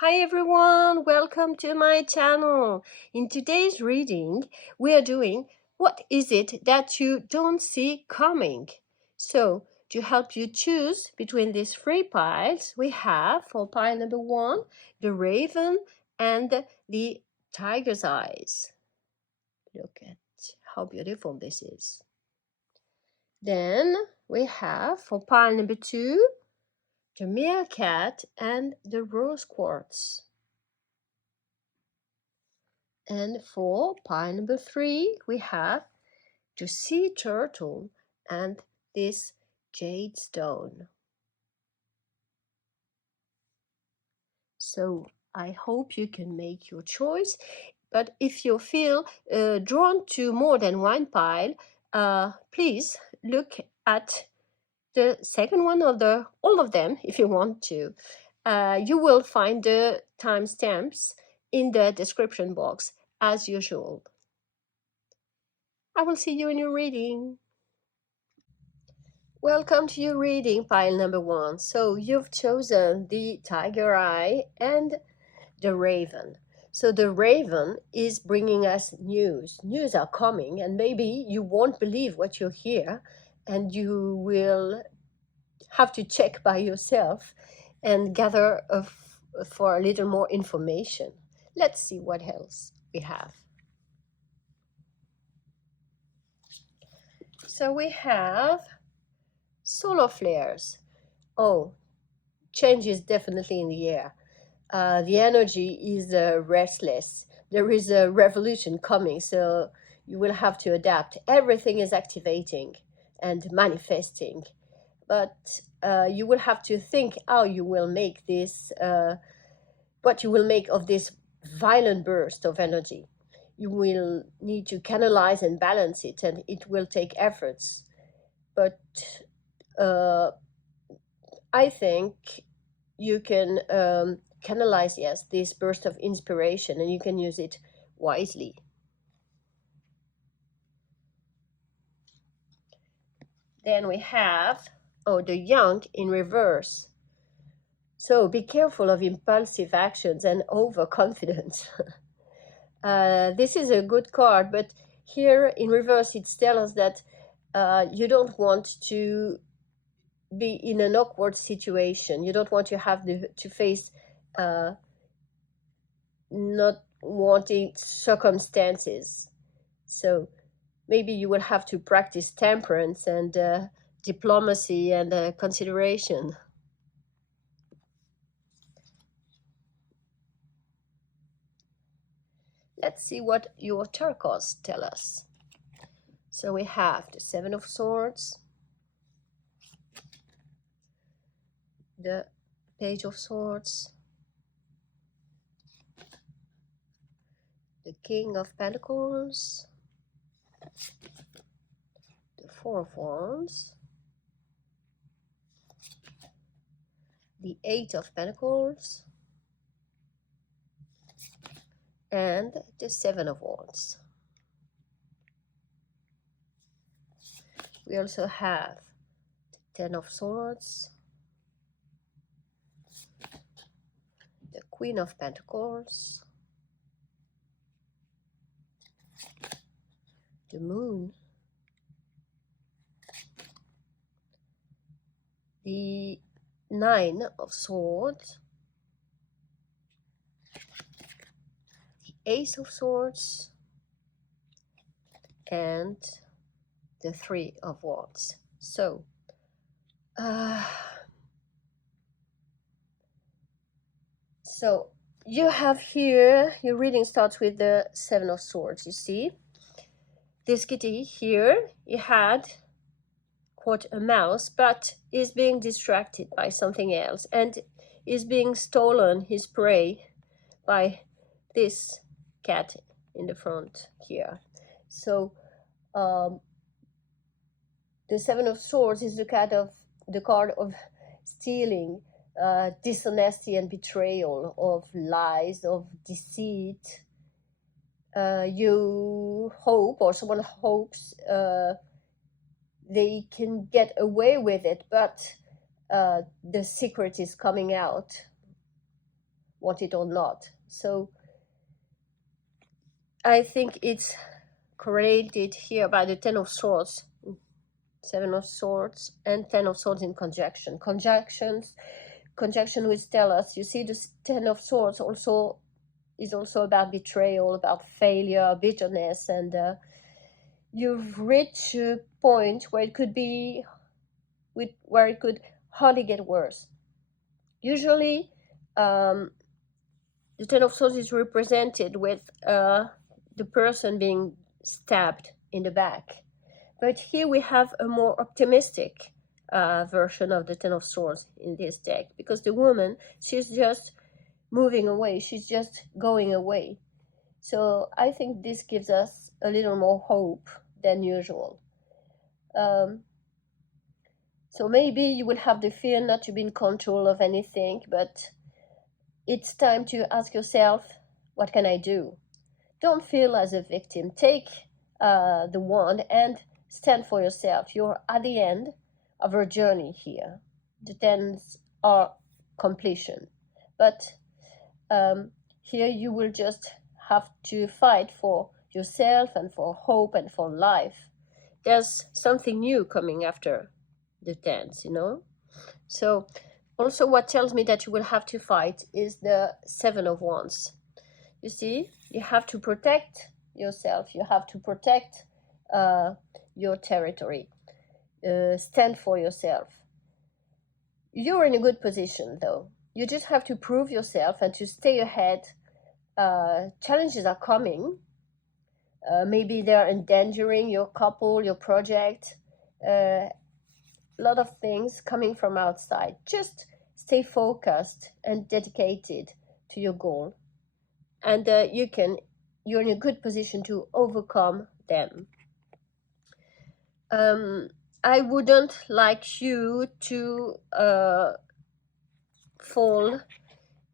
Hi everyone, welcome to my channel. In today's reading, we are doing what is it that you don't see coming? So, to help you choose between these three piles, we have for pile number 1, the raven and the tiger's eyes. Look at how beautiful this is. Then we have for pile number 2, the meerkat and the rose quartz. And for pile number 3, we have the sea turtle and this jade stone. So I hope you can make your choice. But if you feel drawn to more than one pile, please look at the second one or all of them if you want to. You will find the timestamps in the description box as usual. I will see you in your reading. Welcome to your reading, pile number 1. So you've chosen the tiger eye and the raven. So the raven is bringing us news. News are coming, and maybe you won't believe what you hear, and you will have to check by yourself and gather for a little more information. Let's see what else we have. So we have solar flares. Oh, change is definitely in the air. The energy is restless. There is a revolution coming, so you will have to adapt. Everything is activating and manifesting, but you will have to think how you will make this, what you will make of this violent burst of energy. You will need to canalize and balance it, and it will take efforts. But I think you can canalize, yes, this burst of inspiration, and you can use it wisely. Then we have, the young in reverse. So be careful of impulsive actions and overconfidence. This is a good card, but here in reverse it tells us that you don't want to be in an awkward situation. You don't want to have to face not wanting circumstances. So maybe you will have to practice temperance and diplomacy and consideration. Let's see what your Starcodes tell us. So we have the Seven of Swords, the Page of Swords, the King of Pentacles, the Four of Wands, the Eight of Pentacles, and the Seven of Wands. We also have the Ten of Swords, the Queen of Pentacles, the Moon, the Nine of Swords, the Ace of Swords, and the Three of Wands. So, so you have here, your reading starts with the Seven of Swords, you see. This kitty here, he had caught a mouse, but is being distracted by something else and is being stolen his prey by this cat in the front here. So the Seven of Swords is the card of stealing, dishonesty and betrayal, of lies, of deceit. You hope, or someone hopes, they can get away with it, but the secret is coming out. want it or not. So I think it's correlated here by the Ten of Swords, Seven of Swords, and Ten of Swords in conjunction. Conjunction which tell us, you see, the Ten of Swords also is also about betrayal, about failure, bitterness, and you've reached a point where it could be, where it could hardly get worse. Usually, the Ten of Swords is represented with the person being stabbed in the back. But here we have a more optimistic version of the Ten of Swords in this deck, because the woman, she's just moving away, she's just going away. So I think this gives us a little more hope than usual. So maybe you will have the fear not to be in control of anything, but it's time to ask yourself, what can I do? Don't feel as a victim. Take the wand and stand for yourself. You're at the end of your journey here. The tens are completion. But here you will just have to fight for yourself and for hope and for life. There's something new coming after the tens, you know? So also what tells me that you will have to fight is the Seven of Wands. You see, you have to protect yourself. You have to protect your territory. Stand for yourself. You're in a good position, though. You just have to prove yourself and to stay ahead. Challenges are coming. Maybe they're endangering your couple, your project. A lot of things coming from outside. Just stay focused and dedicated to your goal. And you're in a good position to overcome them. I wouldn't like you to fall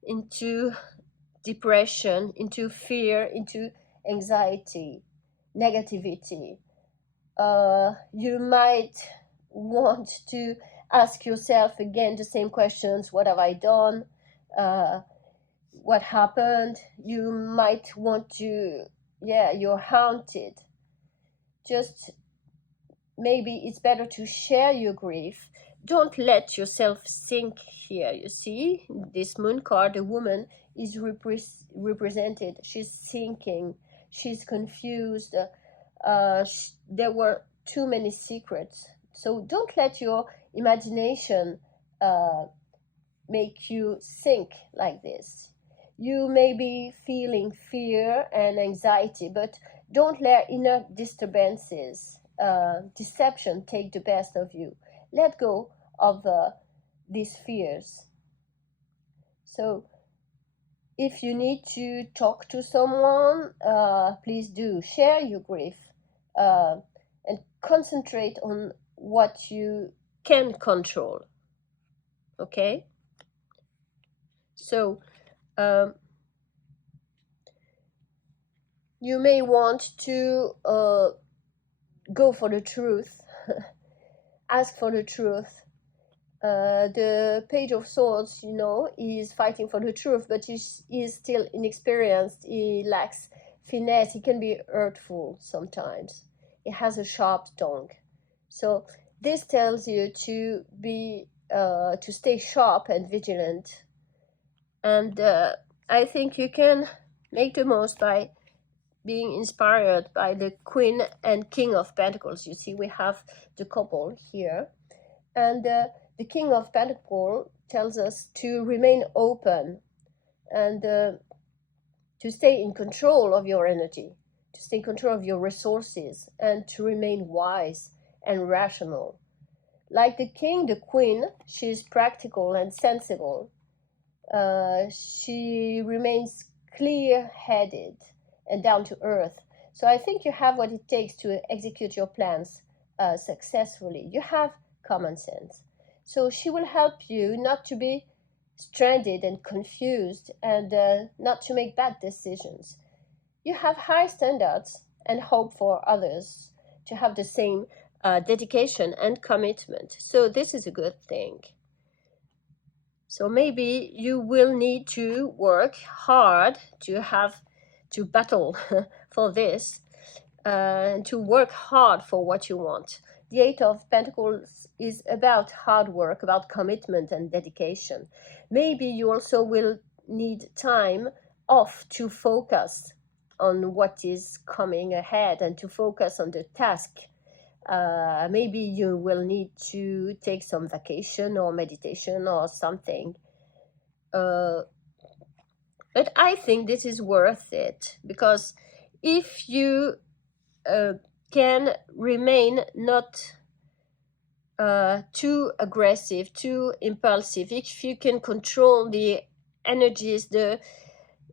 into depression, into fear, into anxiety, negativity. You might want to ask yourself again the same questions. What have I done? What happened? You might want to, you're haunted. Just maybe it's better to share your grief. Don't let yourself sink here. You see, this moon card, the woman is represented. She's sinking. She's confused. There were too many secrets. So don't let your imagination make you sink like this. You may be feeling fear and anxiety, but don't let inner disturbances, deception take the best of you. Let go of these fears. So if you need to talk to someone, please do. Share your grief and concentrate on what you can control. Okay? So you may want to go for the truth, ask for the truth. The Page of Swords, you know, is fighting for the truth, but he is still inexperienced. He lacks finesse. He can be hurtful sometimes. He has a sharp tongue. So this tells you to be to stay sharp and vigilant. And I think you can make the most by being inspired by the Queen and King of Pentacles. You see, we have the couple here. And the King of Pentacles tells us to remain open and to stay in control of your energy, to stay in control of your resources, and to remain wise and rational. Like the King, the Queen, she's practical and sensible. She remains clear-headed and down to earth. So I think you have what it takes to execute your plans successfully. You have common sense. So she will help you not to be stranded and confused and not to make bad decisions. You have high standards and hope for others to have the same dedication and commitment. So this is a good thing. So maybe you will need to work hard to battle for this, to work hard for what you want. The Eight of Pentacles is about hard work, about commitment and dedication. Maybe you also will need time off to focus on what is coming ahead and to focus on the task. Maybe you will need to take some vacation or meditation or something. But I think this is worth it, because if you can remain not too aggressive, too impulsive, if you can control the energies,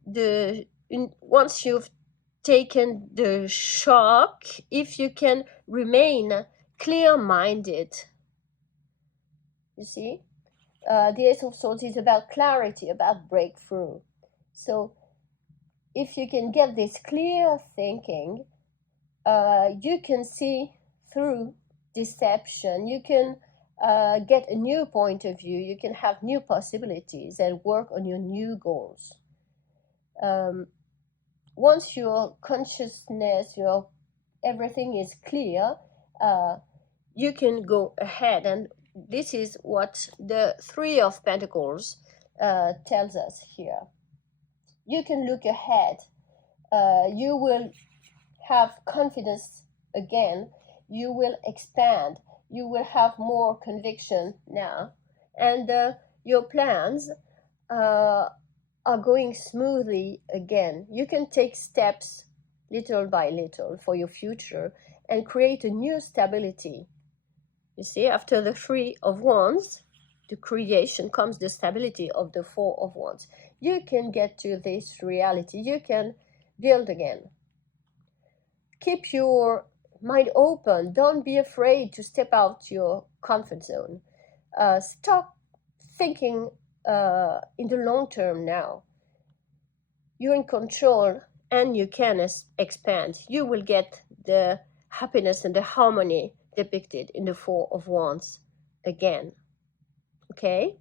once you've taken the shock, if you can remain clear-minded, you see, the Ace of Swords is about clarity, about breakthrough. So if you can get this clear thinking, you can see through deception, you can get a new point of view, you can have new possibilities and work on your new goals. Once your consciousness, everything is clear, you can go ahead. And this is what the Three of Pentacles tells us here. You can look ahead. You will have confidence again. You will expand. You will have more conviction now. And your plans are going smoothly again. You can take steps little by little for your future and create a new stability. You see, after the Three of Wands, the creation, comes the stability of the Four of Wands. You can get to this reality. You can build again. Keep your mind open. Don't be afraid to step out your comfort zone. Stop thinking in the long term now. You're in control and you can expand. You will get the happiness and the harmony depicted in the Four of Wands again. Okay,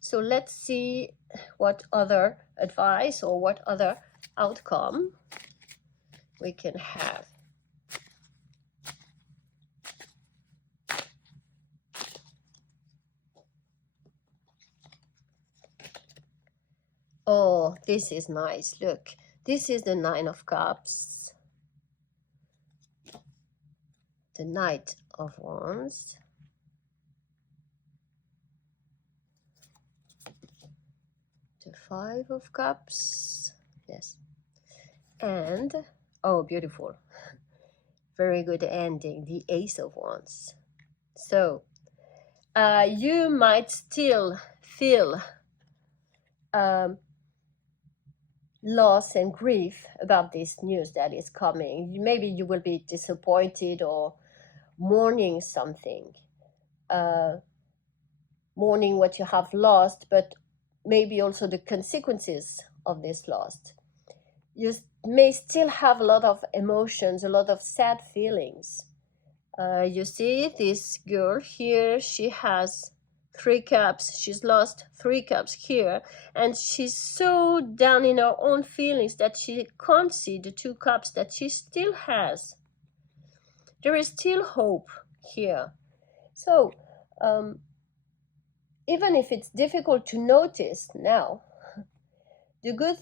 so let's see what other advice or what other outcome we can have. Oh, this is nice. Look, this is the Nine of Cups, the Knight of Wands, the Five of Cups, yes, and, oh, beautiful, very good ending, the Ace of Wands. So, you might still feel loss and grief about this news that is coming. Maybe you will be disappointed or mourning something, mourning what you have lost, but maybe also the consequences of this loss. You may still have a lot of emotions, a lot of sad feelings. You see this girl here, she has 3 cups. She's lost 3 cups here, and she's so down in her own feelings that she can't see the 2 cups that she still has. There is still hope here. So even if it's difficult to notice now, the good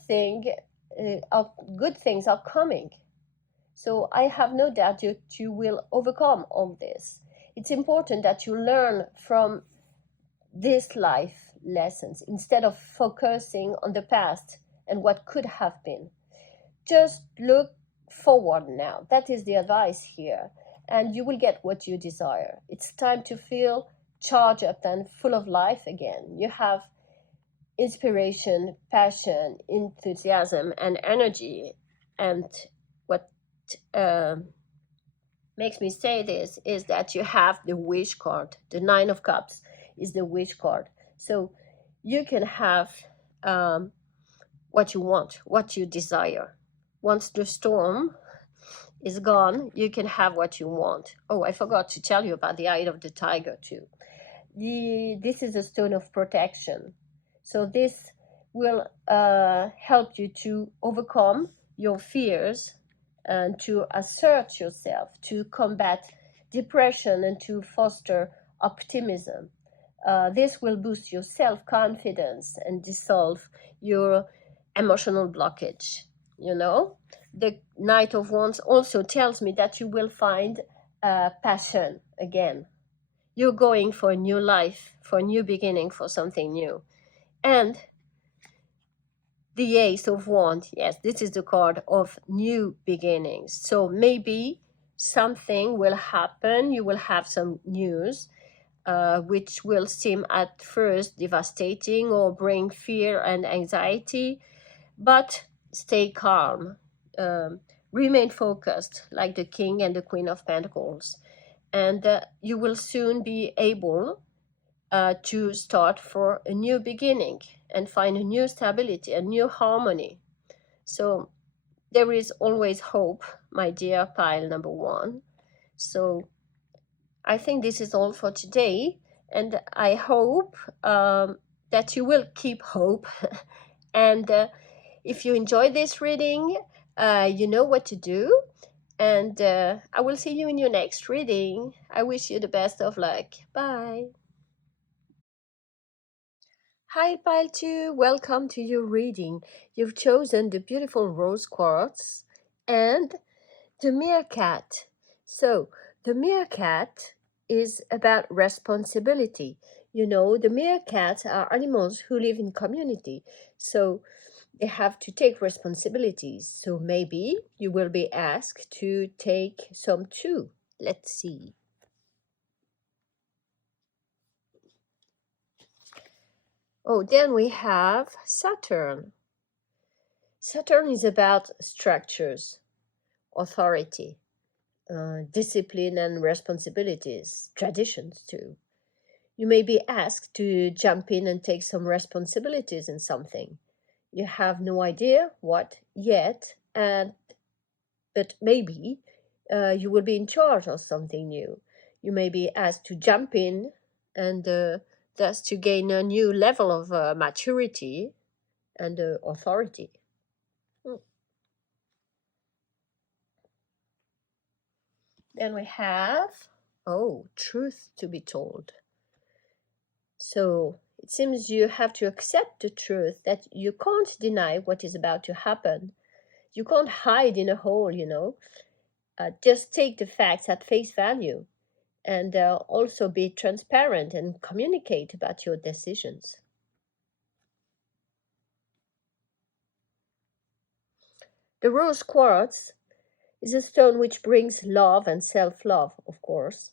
things are coming. So I have no doubt you will overcome all this. It's important that you learn from these life lessons instead of focusing on the past and what could have been. Just look forward now. That is the advice here, and you will get what you desire. It's time to feel charged up and full of life again. You have inspiration, passion, enthusiasm, and energy. And what makes me say this is that you have the wish card. The Nine of Cups is the wish card. So you can have what you want, what you desire. Once the storm is gone, you can have what you want. Oh, I forgot to tell you about the Eye of the Tiger too. This is a stone of protection. So this will help you to overcome your fears and to assert yourself, to combat depression and to foster optimism. This will boost your self-confidence and dissolve your emotional blockage. You know, the Knight of Wands also tells me that you will find passion again. You're going for a new life, for a new beginning, for something new. And the Ace of Wands, yes, this is the card of new beginnings. So maybe something will happen, you will have some news, which will seem at first devastating or bring fear and anxiety, but stay calm. Remain focused, like the King and the Queen of Pentacles. And you will soon be able to start for a new beginning and find a new stability, a new harmony. So there is always hope, my dear pile number one. So I think this is all for today, and I hope that you will keep hope. And if you enjoy this reading, you know what to do. And I will see you in your next reading. I wish you the best of luck. Bye. Hi, Pile 2. Welcome to your reading. You've chosen the beautiful rose quartz and the meerkat. So, the meerkat is about responsibility. You know, the meerkats are animals who live in community. So, they have to take responsibilities. So, maybe you will be asked to take some too. Let's see. Oh, then we have Saturn. Saturn is about structures, authority, discipline and responsibilities, traditions too. You may be asked to jump in and take some responsibilities in something. You have no idea what yet, but maybe you will be in charge of something new. You may be asked to jump in and thus to gain a new level of maturity and authority. Then we have, oh, truth to be told. So it seems you have to accept the truth that you can't deny what is about to happen. You can't hide in a hole, you know. Just take the facts at face value and also be transparent and communicate about your decisions. The rose quartz is a stone which brings love and self-love, of course.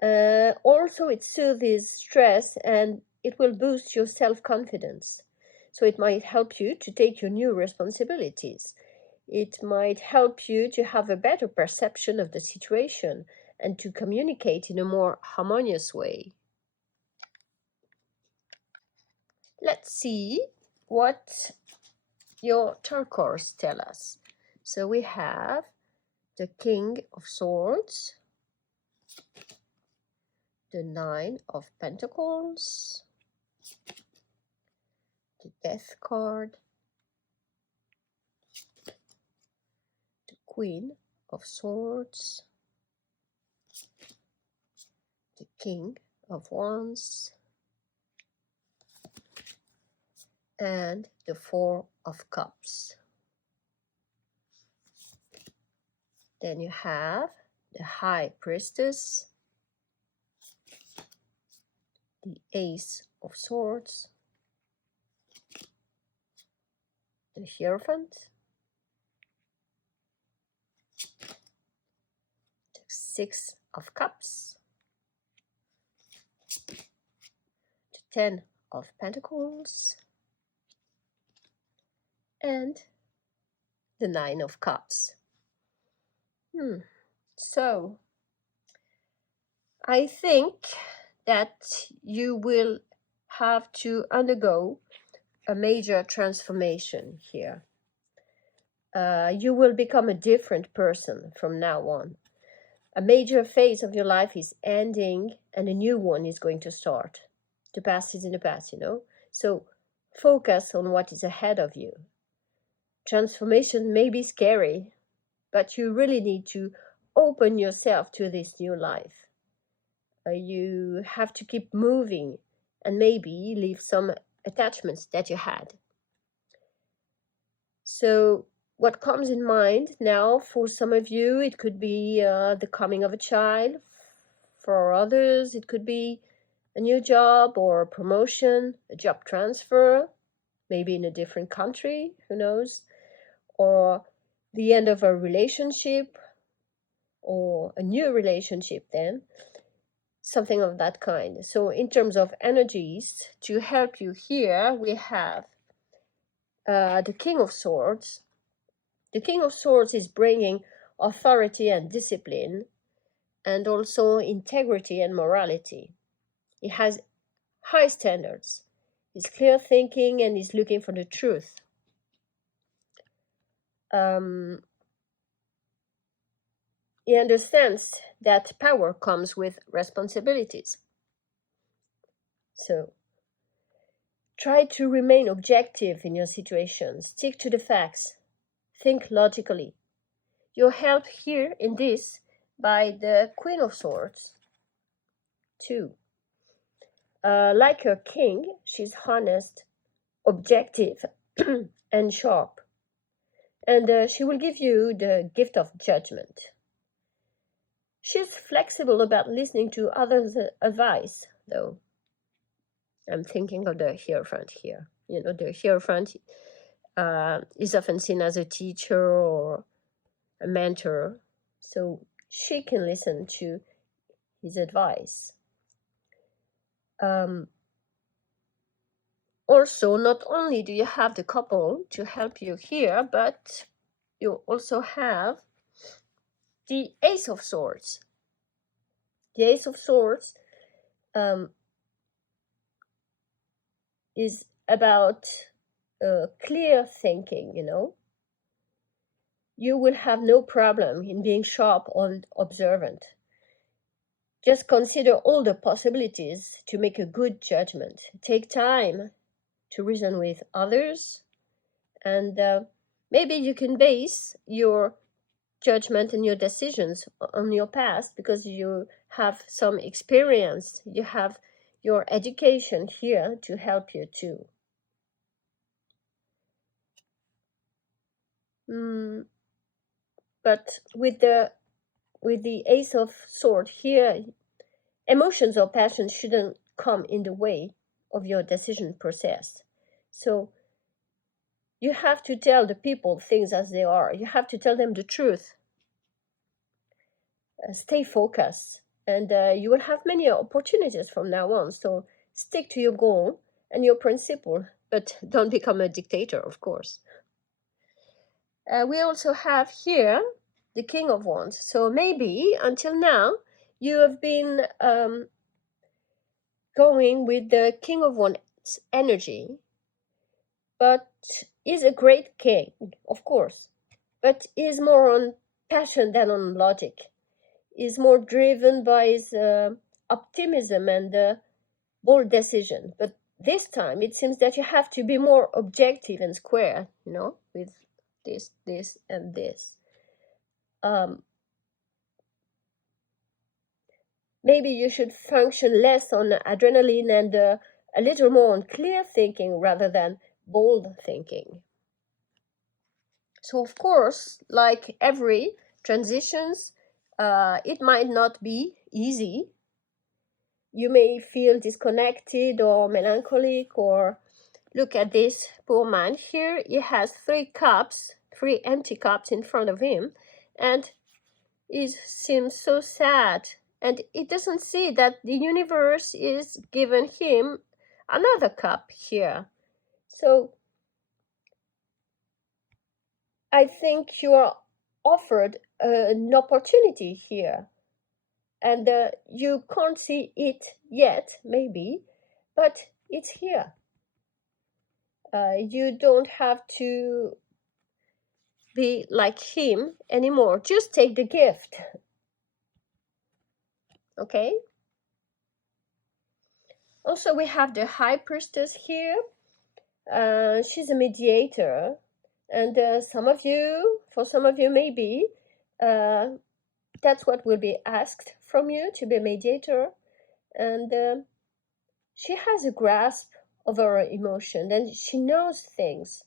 Also, it soothes stress and it will boost your self-confidence. So it might help you to take your new responsibilities. It might help you to have a better perception of the situation and to communicate in a more harmonious way. Let's see what your turquoise tell us. So we have the King of Swords, the Nine of Pentacles, the Death card, the Queen of Swords, the King of Wands, and the Four of Cups. Then you have the High Priestess, the Ace of Swords, the Hierophant, the Six of Cups, the Ten of Pentacles, and the Nine of Cups. So, I think that you will have to undergo a major transformation here. You will become a different person from now on. A major phase of your life is ending and a new one is going to start. The past is in the past, you know. So Focus on what is ahead of you. Transformation may be scary, but you really need to open yourself to this new life. You have to keep moving and maybe leave some attachments that you had. So what comes in mind now for some of you, it could be the coming of a child. For others, it could be a new job or a promotion, a job transfer, maybe in a different country, who knows, or the end of a relationship or a new relationship then, something of that kind. So in terms of energies, to help you here, we have the King of Swords. The King of Swords is bringing authority and discipline, and also integrity and morality. He has high standards. He's clear thinking and he's looking for the truth. He understands that power comes with responsibilities. So try to remain objective in your situation. Stick to the facts. Think logically. You're helped here in this by the Queen of Swords, too. Like her king, she's honest, objective, and sharp. And she will give you the gift of judgment. She's flexible about listening to others' advice, though. I'm thinking of the Hierophant here. You know, the Hierophant is often seen as a teacher or a mentor, so she can listen to his advice. Also, not only do you have the couple to help you here, but you also have the Ace of Swords. The Ace of Swords is about clear thinking, you know. You will have no problem in being sharp or observant. Just consider all the possibilities to make a good judgment. Take time to reason with others, and maybe you can base your judgment and your decisions on your past because you have some experience. You have your education here to help you too. But with the Ace of Swords here, emotions or passions shouldn't come in the way of your decision process. So you have to tell the people things as they are. You have to tell them the truth. Stay focused, and you will have many opportunities from now on. So stick to your goal and your principle, but don't become a dictator, of course. We also have here the King of Wands. So maybe until now you have been going with the King of Wands energy, but is a great king, of course, but is more on passion than on logic. Is more driven by his optimism and bold decision. But this time it seems that you have to be more objective and square, you know, with this, and this. Maybe you should function less on adrenaline and a little more on clear thinking rather than bold thinking. So of course, like every transitions, it might not be easy. You may feel disconnected or melancholic, or look at this poor man here. He has 3 cups, 3 empty cups in front of him, and he seems so sad. And he doesn't see that the universe is giving him another cup here. So I think you are offered an opportunity here. And you can't see it yet, maybe, but it's here. You don't have to be like him anymore. Just take the gift. Okay? Also, we have the High Priestess here. She's a mediator, and for some of you maybe, that's what will be asked from you, to be a mediator. And she has a grasp of her emotion, and she knows things,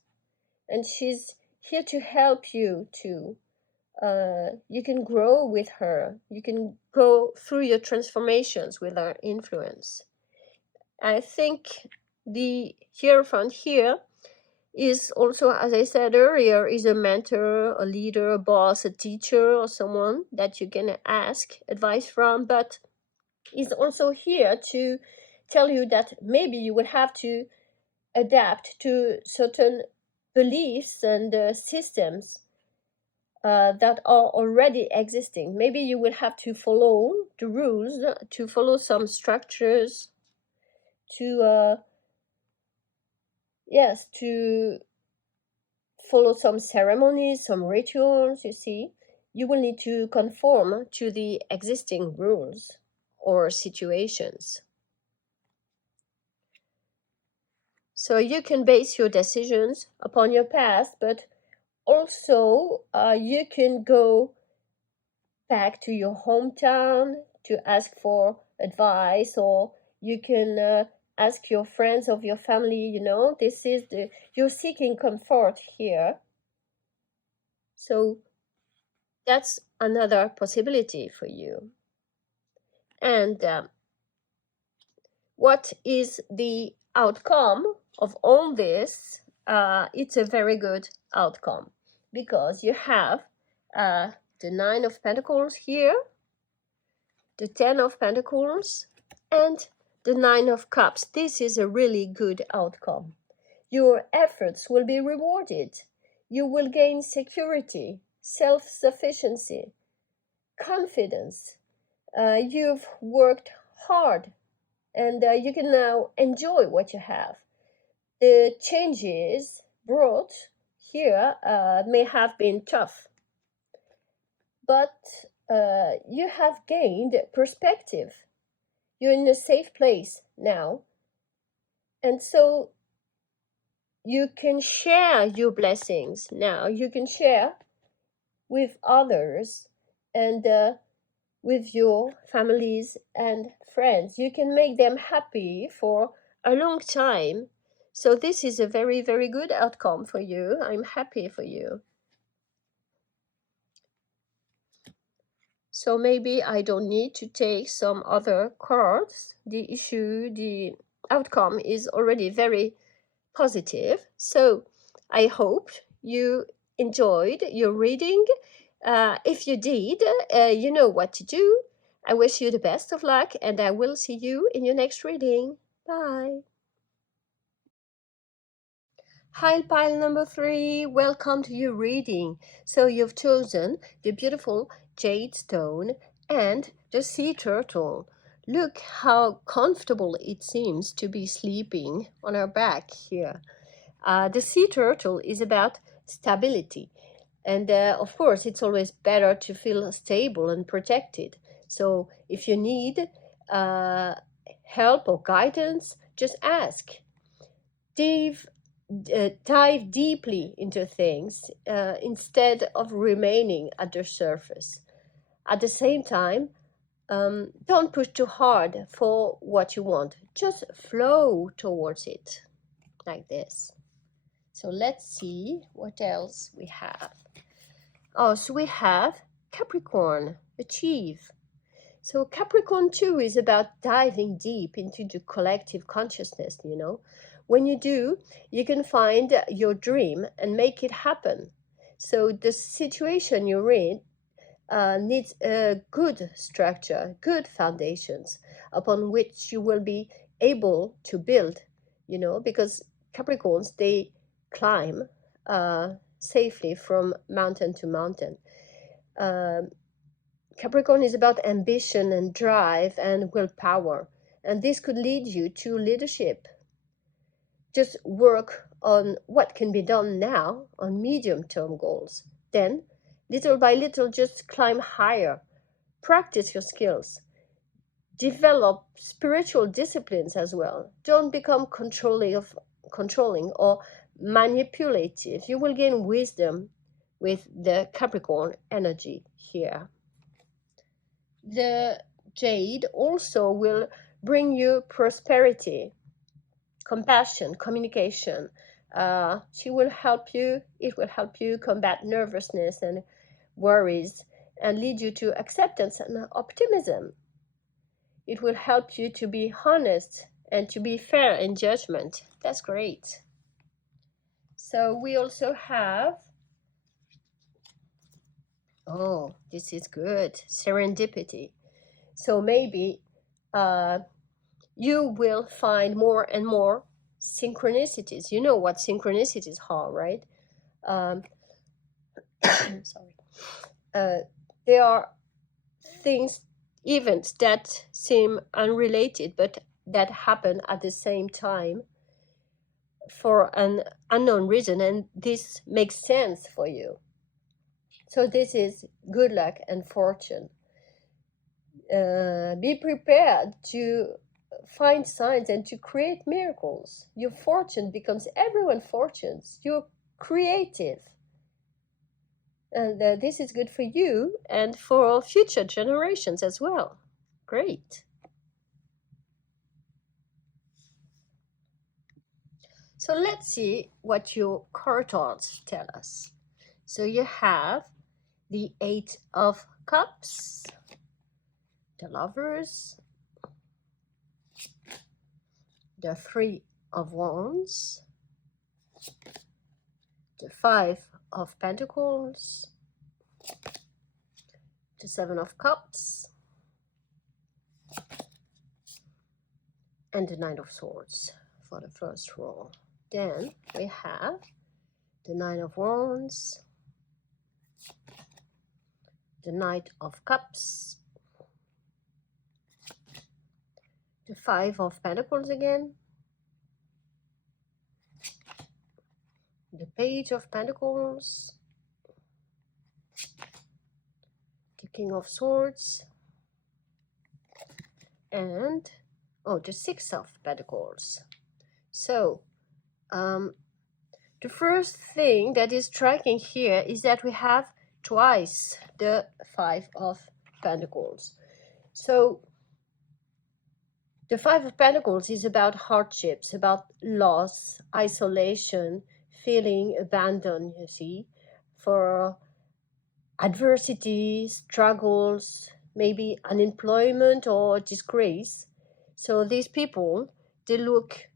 and she's here to help you too. You can grow with her. You can go through your transformations with her influence. I think the Hierophant here is also, as I said earlier, is a mentor, a leader, a boss, a teacher, or someone that you can ask advice from, but is also here to tell you that maybe you will have to adapt to certain beliefs and systems that are already existing. Maybe you will have to follow the rules, to follow some structures, to yes, to follow some ceremonies, some rituals. You see, you will need to conform to the existing rules or situations. So you can base your decisions upon your past, but also you can go back to your hometown to ask for advice, or you can ask your friends of your family. This is you're seeking comfort here. So that's another possibility for you. And what is the outcome of all this? It's a very good outcome, because you have the Nine of Pentacles here, the Ten of Pentacles, and the Nine of Cups. This is a really good outcome. Your efforts will be rewarded. You will gain security, self-sufficiency, confidence. You've worked hard, and you can now enjoy what you have. The changes brought here may have been tough, but you have gained perspective. You're in a safe place now, and so you can share your blessings now. You can share with others, and with your families and friends. You can make them happy for a long time. So this is a very, very good outcome for you. I'm happy for you. So maybe I don't need to take some other cards. The outcome is already very positive. So I hope you enjoyed your reading. If you did, you know what to do. I wish you the best of luck, and I will see you in your next reading. Bye. Hi, pile number 3. Welcome to your reading. So you've chosen the beautiful jade stone and the sea turtle. Look how comfortable it seems to be sleeping on our back here. The sea turtle is about stability. And of course, it's always better to feel stable and protected. So if you need help or guidance, just ask. Dive deeply into things instead of remaining at the surface. At the same time, don't push too hard for what you want. Just flow towards it, like this. So let's see what else we have. Oh, so we have Capricorn, achieve. So Capricorn 2 is about diving deep into the collective consciousness, When you do, you can find your dream and make it happen. So the situation you're in needs a good structure, good foundations upon which you will be able to build, because Capricorns, they climb safely from mountain to mountain. Capricorn is about ambition and drive and willpower, and this could lead you to leadership. Just work on what can be done now on medium-term goals. Then, little by little, just climb higher. Practice your skills. Develop spiritual disciplines as well. Don't become controlling of controlling or manipulative. You will gain wisdom with the Capricorn energy here. The jade also will bring you prosperity, compassion, communication. She will help you, it will help you combat nervousness and worries and lead you to acceptance and optimism. It will help you to be honest and to be fair in judgment. That's great. So we also have, oh, this is good, serendipity. So maybe you will find more and more synchronicities. You know what synchronicities are, right? Sorry. There are things, events that seem unrelated, but that happen at the same time for an unknown reason, and this makes sense for you. So this is good luck and fortune. Be prepared to find signs and to create miracles. Your fortune becomes everyone's fortunes. You're creative. And this is good for you and for future generations as well. Great. So let's see what your cards tell us. So you have the Eight of Cups, the Lovers, the Three of Wands, the Five of Pentacles, the Seven of Cups, and the Nine of Swords for the first row. Then we have the Nine of Wands, the Knight of Cups, the Five of Pentacles again, the Page of Pentacles, the King of Swords, and the Six of Pentacles. So the first thing that is striking here is that we have twice the Five of Pentacles. So the Five of Pentacles is about hardships, about loss, isolation, feeling abandoned, you see, for adversity, struggles, maybe unemployment or disgrace. So these people, they look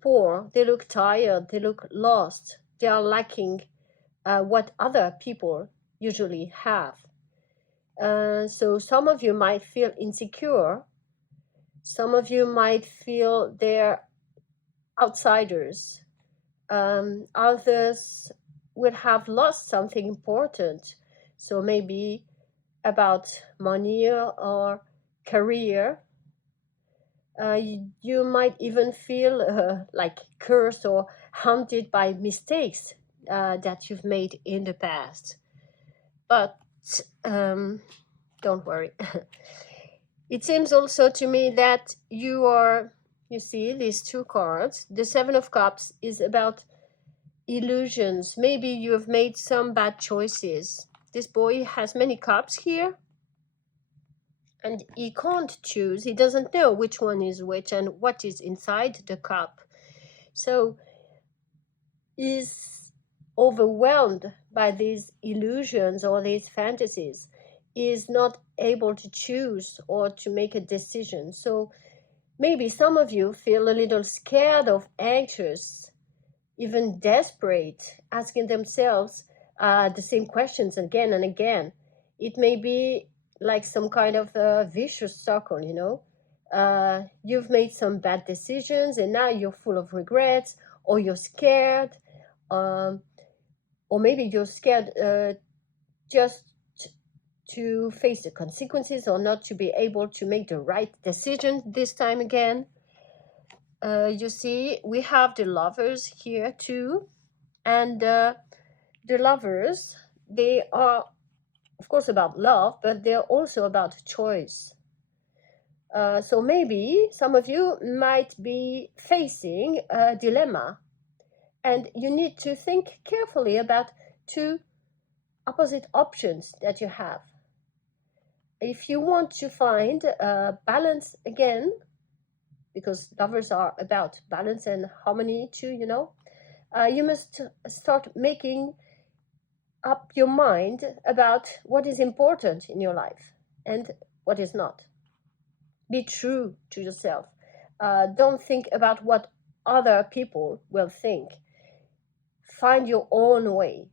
poor, they look tired, they look lost, they are lacking what other people usually have. So some of you might feel insecure. Some of you might feel they're outsiders. Others will have lost something important. So maybe about money or career. You might even feel like cursed or haunted by mistakes that you've made in the past. But don't worry. It seems also to me that you see these two cards. The Seven of Cups is about illusions. Maybe you have made some bad choices. This boy has many cups here, and he can't choose. He doesn't know which one is which and what is inside the cup. So he's overwhelmed by these illusions or these fantasies. He is not able to choose or to make a decision. So maybe some of you feel a little scared or anxious, even desperate, asking themselves the same questions again and again. It may be like some kind of a vicious circle, you know. You've made some bad decisions and now you're full of regrets, or you're scared, or maybe you're scared just to face the consequences or not to be able to make the right decision this time again. You see, we have the Lovers here too. And the Lovers, they are, of course, about love, but they're also about choice. So maybe some of you might be facing a dilemma, and you need to think carefully about two opposite options that you have. If you want to find balance again, because lovers are about balance and harmony too, you must start making up your mind about what is important in your life and what is not. Be true to yourself. Don't think about what other people will think. Find your own way,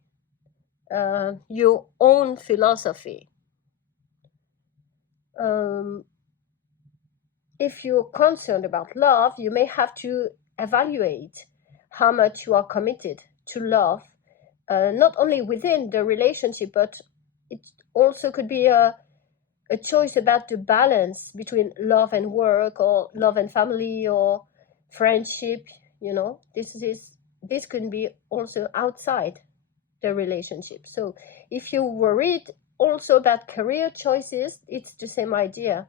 your own philosophy. If you're concerned about love, you may have to evaluate how much you are committed to love, not only within the relationship, but it also could be a choice about the balance between love and work, or love and family, or friendship. This can be also outside the relationship. So if you're worried also about career choices, it's the same idea.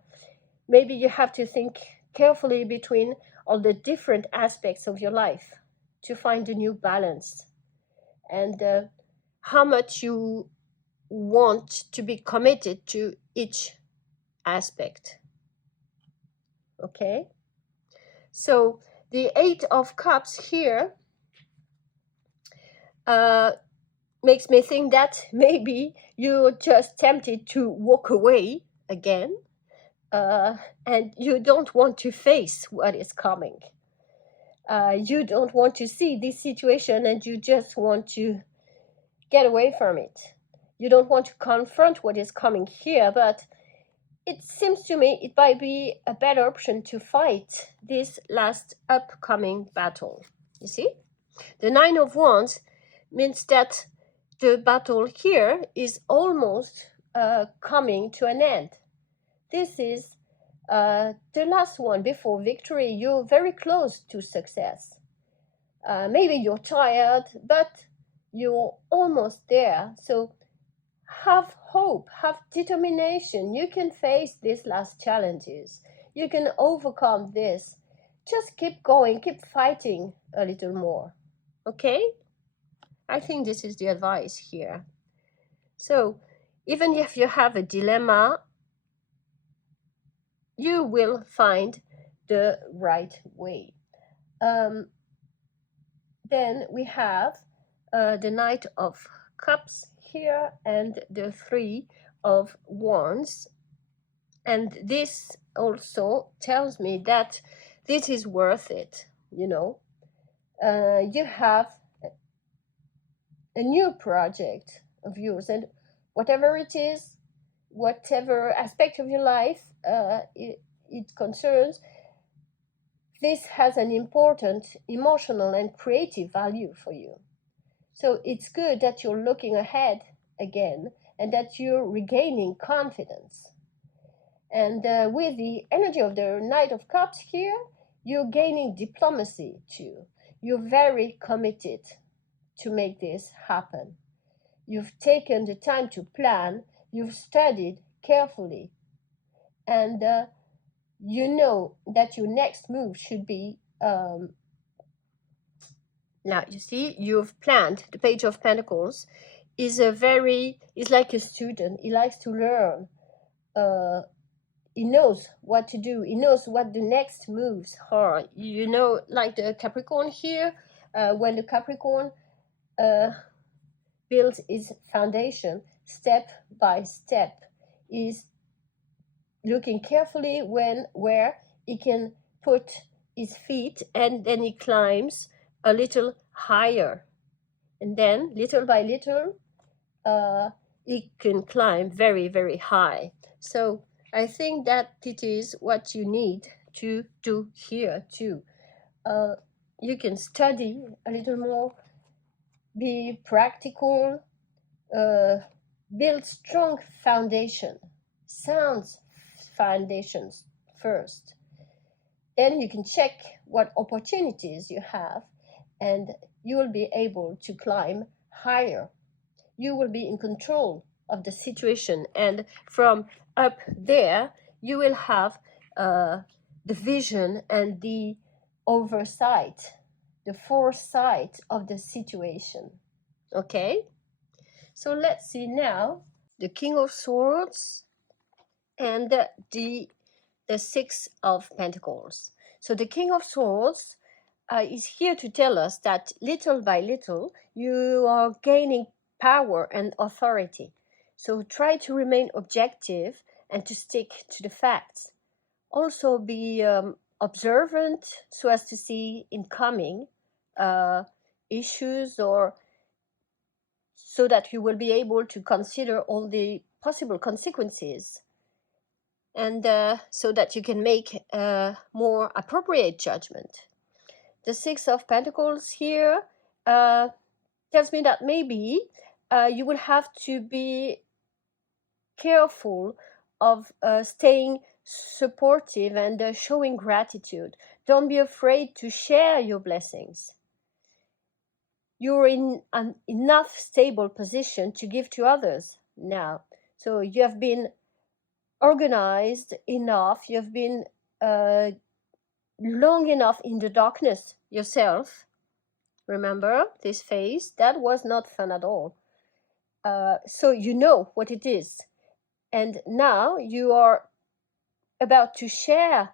Maybe you have to think carefully between all the different aspects of your life to find a new balance, and how much you want to be committed to each aspect. Okay, so the Eight of Cups here makes me think that maybe you're just tempted to walk away again, and you don't want to face what is coming. You don't want to see this situation, and you just want to get away from it. You don't want to confront what is coming here, but it seems to me it might be a better option to fight this last upcoming battle. You see? The Nine of Wands means that the battle here is almost coming to an end. This is the last one before victory. You're very close to success. Maybe you're tired, but you're almost there. So have hope, have determination. You can face these last challenges. You can overcome this. Just keep going, keep fighting a little more. Okay? I think this is the advice here. So even if you have a dilemma, you will find the right way. Then we have the Knight of Cups here and the Three of Wands. And this also tells me that this is worth it, You have a new project of yours, and whatever it is, whatever aspect of your life it concerns, this has an important emotional and creative value for you. So it's good that you're looking ahead again and that you're regaining confidence. And with the energy of the Knight of Cups here, you're gaining diplomacy too. You're very committed to make this happen. You've taken the time to plan, you've studied carefully, and you know that your next move should be now you see you've planned. The Page of Pentacles is like a student. He likes to learn. He knows what to do. He knows what the next moves are. Like the Capricorn here, when the Capricorn builds his foundation step by step, is looking carefully where he can put his feet, and then he climbs a little higher, and then little by little he can climb very, very high. So I think that it is what you need to do here too. You can study a little more, be practical, build strong foundation, sound foundations first. Then you can check what opportunities you have, and you will be able to climb higher. You will be in control of the situation, and from up there you will have the vision and the oversight, the foresight of the situation. Okay, so let's see now the King of Swords and the Six of Pentacles. So the King of Swords is here to tell us that little by little you are gaining power and authority. So try to remain objective and to stick to the facts. Also be observant so as to see incoming issues, or so that you will be able to consider all the possible consequences, and so that you can make a more appropriate judgment. The Six of Pentacles here tells me that maybe you will have to be careful of staying supportive and showing gratitude. Don't be afraid to share your blessings. You're in an enough stable position to give to others now. So you have been organized enough, you've been long enough in the darkness yourself. Remember this phase? That was not fun at all. So you know what it is. And now you are about to share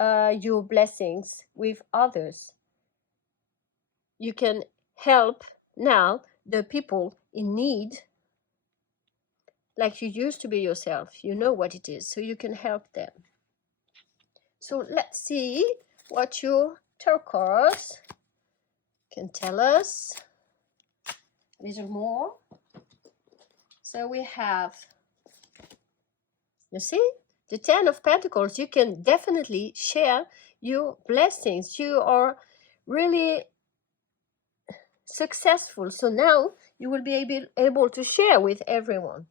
your blessings with others. You can help now the people in need like you used to be yourself. You know what it is, so you can help them. So let's see what your tarot cards can tell us a little more. So we have, you see, the Ten of Pentacles. You can definitely share your blessings. You are really successful, so now you will be able to share with everyone.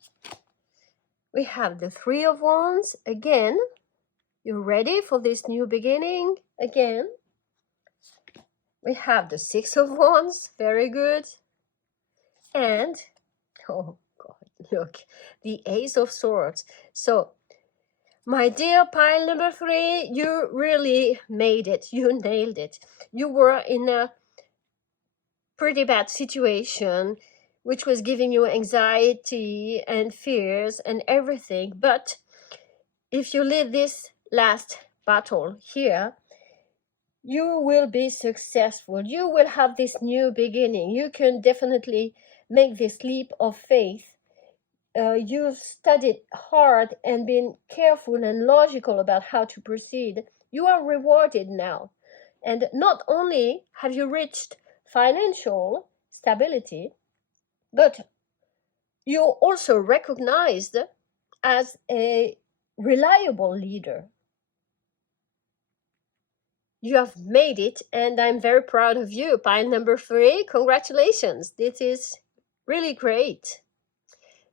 We have the Three of Wands again. You're ready for this new beginning again. We have the Six of Wands, very good. And, oh God, look, the Ace of Swords. So, my dear pile number 3, you really made it. You nailed it. You were in a pretty bad situation, which was giving you anxiety and fears and everything. But if you lead this last battle here, you will be successful. You will have this new beginning. You can definitely make this leap of faith. You've studied hard and been careful and logical about how to proceed. You are rewarded now. And not only have you reached financial stability, but you're also recognized as a reliable leader. You have made it, and I'm very proud of you, pile number 3. Congratulations. This is really great.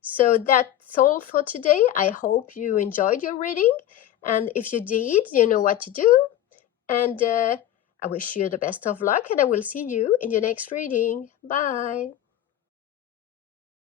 So that's all for today. I hope you enjoyed your reading. And if you did, you know what to do. And I wish you the best of luck, and I will see you in your next reading. Bye.